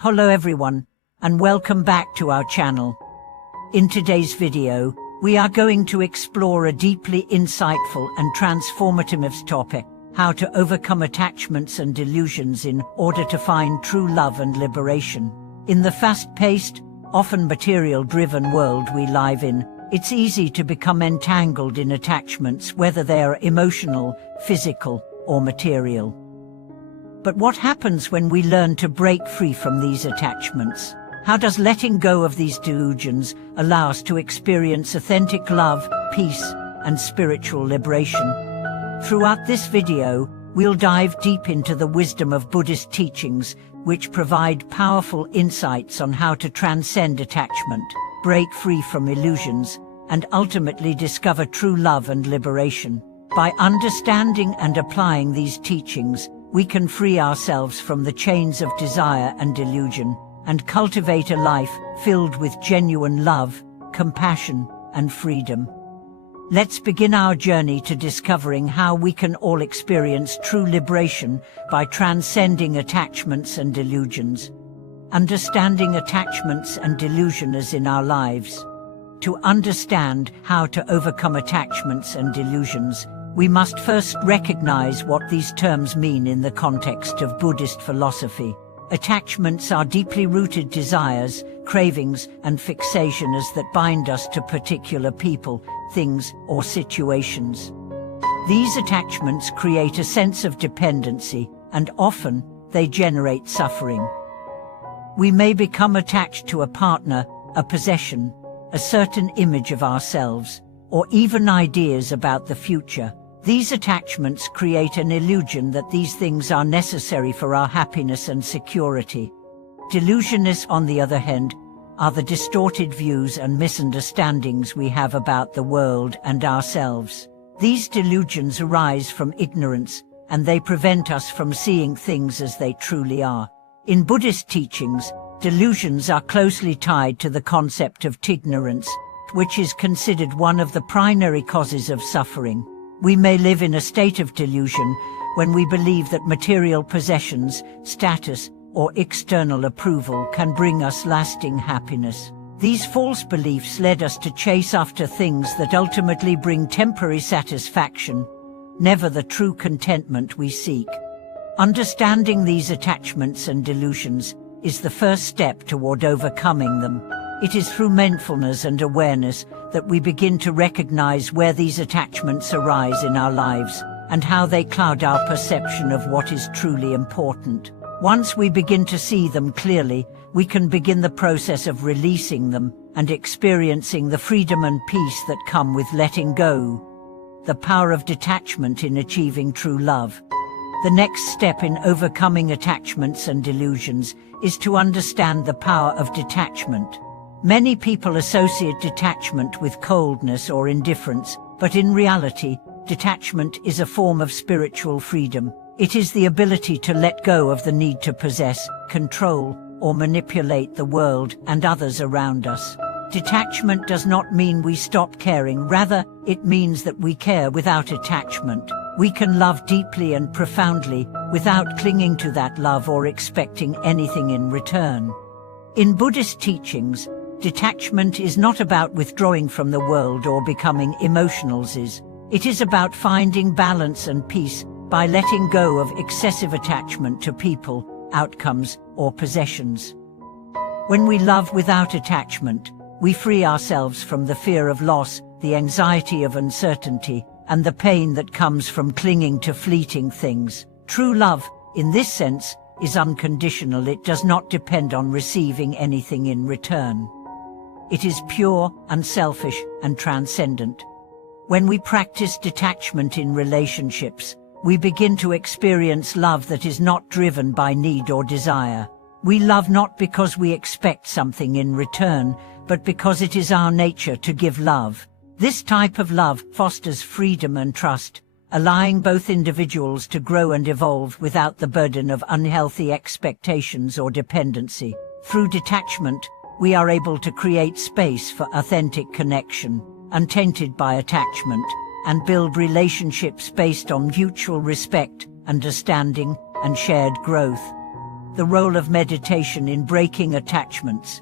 Hello everyone, and welcome back to our channel. In today's video, we are going to explore a deeply insightful and transformative topic: how to overcome attachments and delusions in order to find true love and liberation. In the fast-paced, often material-driven world we live in, it's easy to become entangled in attachments, whether they are emotional, physical, or material. But what happens when we learn to break free from these attachments? How does letting go of these delusions allow us to experience authentic love, peace, and spiritual liberation? Throughout this video, we'll dive deep into the wisdom of Buddhist teachings, which provide powerful insights on how to transcend attachment, break free from illusions, and ultimately discover true love and liberation. By understanding and applying these teachings, we can free ourselves from the chains of desire and delusion, and cultivate a life filled with genuine love, compassion, and freedom. Let's begin our journey to discovering how we can all experience true liberation by transcending attachments and delusions. Understanding attachments and delusions in our lives. To understand how to overcome attachments and delusions, we must first recognize what these terms mean in the context of Buddhist philosophy. Attachments are deeply rooted desires, cravings, and fixations that bind us to particular people, things, or situations. These attachments create a sense of dependency, and often, they generate suffering. We may become attached to a partner, a possession, a certain image of ourselves, or even ideas about the future. These attachments create an illusion that these things are necessary for our happiness and security. Delusions, on the other hand, are the distorted views and misunderstandings we have about the world and ourselves. These delusions arise from ignorance, and they prevent us from seeing things as they truly are. In Buddhist teachings, delusions are closely tied to the concept of ignorance, which is considered one of the primary causes of suffering. We may live in a state of delusion when we believe that material possessions, status, or external approval can bring us lasting happiness. These false beliefs led us to chase after things that ultimately bring temporary satisfaction, never the true contentment we seek. Understanding these attachments and delusions is the first step toward overcoming them. It is through mindfulness and awareness that we begin to recognize where these attachments arise in our lives, and how they cloud our perception of what is truly important. Once we begin to see them clearly, we can begin the process of releasing them, and experiencing the freedom and peace that come with letting go. The power of detachment in achieving true love. The next step in overcoming attachments and delusions is to understand the power of detachment. Many people associate detachment with coldness or indifference, but in reality, detachment is a form of spiritual freedom. It is the ability to let go of the need to possess, control, or manipulate the world and others around us. Detachment does not mean we stop caring, rather, it means that we care without attachment. We can love deeply and profoundly, without clinging to that love or expecting anything in return. In Buddhist teachings, detachment is not about withdrawing from the world or becoming emotionals. It is about finding balance and peace by letting go of excessive attachment to people, outcomes, or possessions. When we love without attachment, we free ourselves from the fear of loss, the anxiety of uncertainty, and the pain that comes from clinging to fleeting things. True love, in this sense, is unconditional. It does not depend on receiving anything in return. It is pure, unselfish, and transcendent. When we practice detachment in relationships, we begin to experience love that is not driven by need or desire. We love not because we expect something in return, but because it is our nature to give love. This type of love fosters freedom and trust, allowing both individuals to grow and evolve without the burden of unhealthy expectations or dependency. Through detachment, we are able to create space for authentic connection, untainted by attachment, and build relationships based on mutual respect, understanding, and shared growth. the role of meditation in breaking attachments.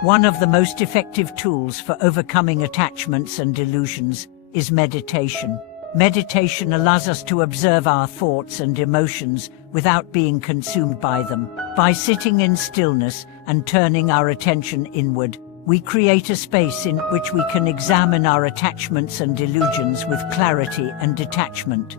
One of the most effective tools for overcoming attachments and delusions is meditation. Meditation allows us to observe our thoughts and emotions without being consumed by them. By sitting in stillness and turning our attention inward, we create a space in which we can examine our attachments and delusions with clarity and detachment.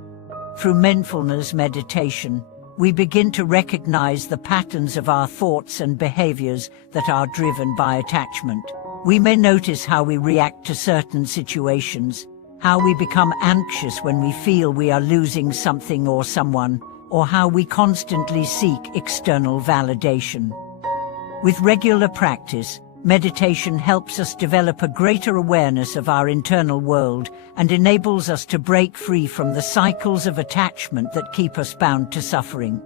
Through mindfulness meditation, we begin to recognize the patterns of our thoughts and behaviors that are driven by attachment. We may notice how we react to certain situations, how we become anxious when we feel we are losing something or someone, or how we constantly seek external validation. With regular practice, meditation helps us develop a greater awareness of our internal world and enables us to break free from the cycles of attachment that keep us bound to suffering.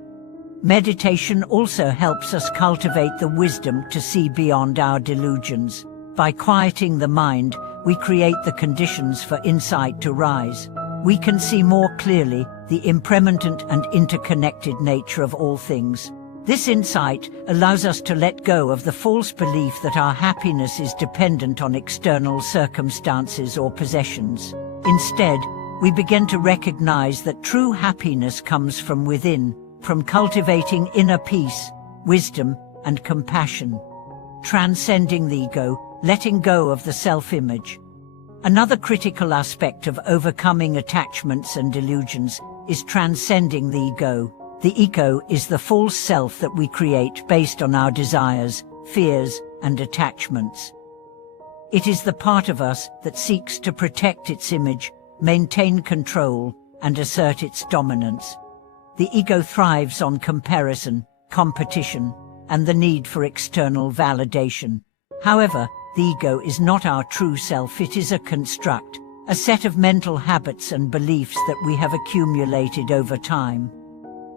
Meditation also helps us cultivate the wisdom to see beyond our delusions. By quieting the mind, we create the conditions for insight to rise. We can see more clearly the impermanent and interconnected nature of all things. This insight allows us to let go of the false belief that our happiness is dependent on external circumstances or possessions. Instead, we begin to recognize that true happiness comes from within, from cultivating inner peace, wisdom, and compassion. Transcending the ego, letting go of the self-image. Another critical aspect of overcoming attachments and delusions is transcending the ego. The ego is the false self that we create based on our desires, fears, and attachments. It is the part of us that seeks to protect its image, maintain control, and assert its dominance. The ego thrives on comparison, competition, and the need for external validation. However, the ego is not our true self. It is a construct, a set of mental habits and beliefs that we have accumulated over time.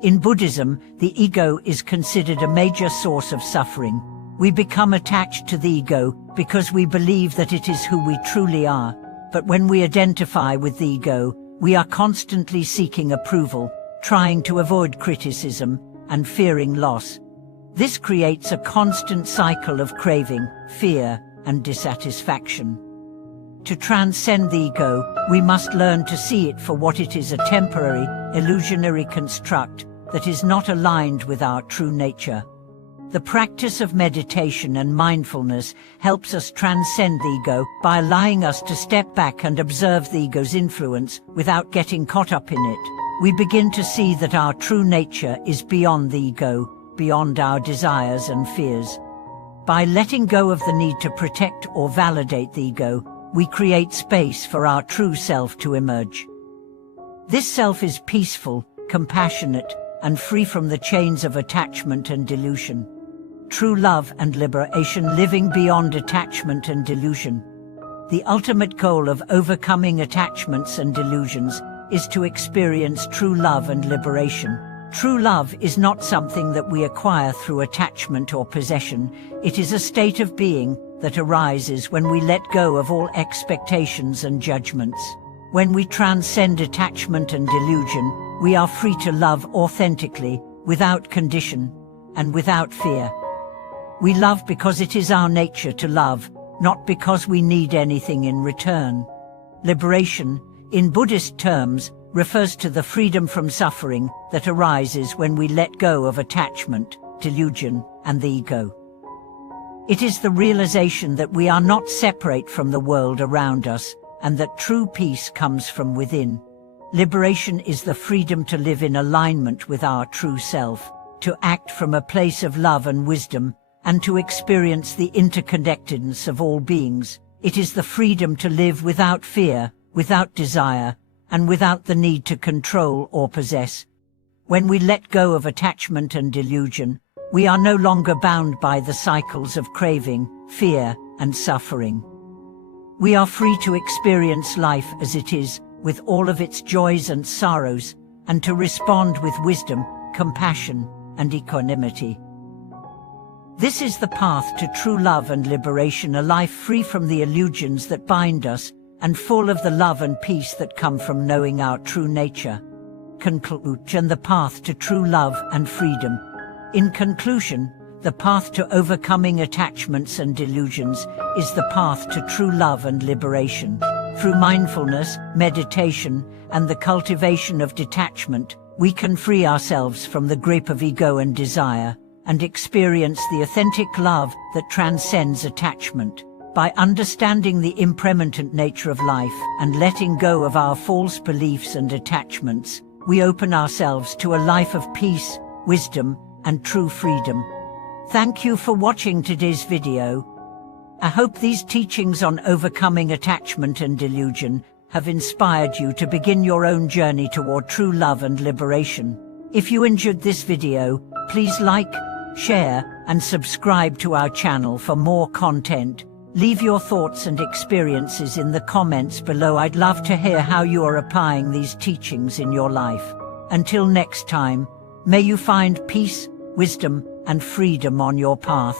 In Buddhism, the ego is considered a major source of suffering. We become attached to the ego because we believe that it is who we truly are. But when we identify with the ego, we are constantly seeking approval, trying to avoid criticism, and fearing loss. This creates a constant cycle of craving, fear, and dissatisfaction. To transcend the ego, we must learn to see it for what it is, a temporary, illusionary construct that is not aligned with our true nature. The practice of meditation and mindfulness helps us transcend the ego by allowing us to step back and observe the ego's influence without getting caught up in it. We begin to see that our true nature is beyond the ego, beyond our desires and fears. By letting go of the need to protect or validate the ego, we create space for our true self to emerge. This self is peaceful, compassionate, and free from the chains of attachment and delusion. True love and liberation, living beyond attachment and delusion. The ultimate goal of overcoming attachments and delusions is to experience true love and liberation. True love is not something that we acquire through attachment or possession. It is a state of being that arises when we let go of all expectations and judgments. When we transcend attachment and delusion, we are free to love authentically, without condition, and without fear. We love because it is our nature to love, not because we need anything in return. Liberation, in Buddhist terms, refers to the freedom from suffering that arises when we let go of attachment, delusion, and the ego. It is the realization that we are not separate from the world around us, and that true peace comes from within. Liberation is the freedom to live in alignment with our true self, to act from a place of love and wisdom, and to experience the interconnectedness of all beings. It is the freedom to live without fear, without desire, and without the need to control or possess. When we let go of attachment and delusion, we are no longer bound by the cycles of craving, fear, and suffering. We are free to experience life as it is, with all of its joys and sorrows, and to respond with wisdom, compassion, and equanimity. This is the path to true love and liberation, a life free from the illusions that bind us, and full of the love and peace that come from knowing our true nature. Conclusion: the path to true love and freedom. In conclusion, the path to overcoming attachments and delusions is the path to true love and liberation. Through mindfulness, meditation, and the cultivation of detachment, we can free ourselves from the grip of ego and desire, and experience the authentic love that transcends attachment. By understanding the impermanent nature of life and letting go of our false beliefs and attachments, we open ourselves to a life of peace, wisdom, and true freedom. Thank you for watching today's video. I hope these teachings on overcoming attachment and delusion have inspired you to begin your own journey toward true love and liberation. If you enjoyed this video, please like, share, and subscribe to our channel for more content. Leave your thoughts and experiences in the comments below. I'd love to hear how you are applying these teachings in your life. Until next time, may you find peace, wisdom, and freedom on your path.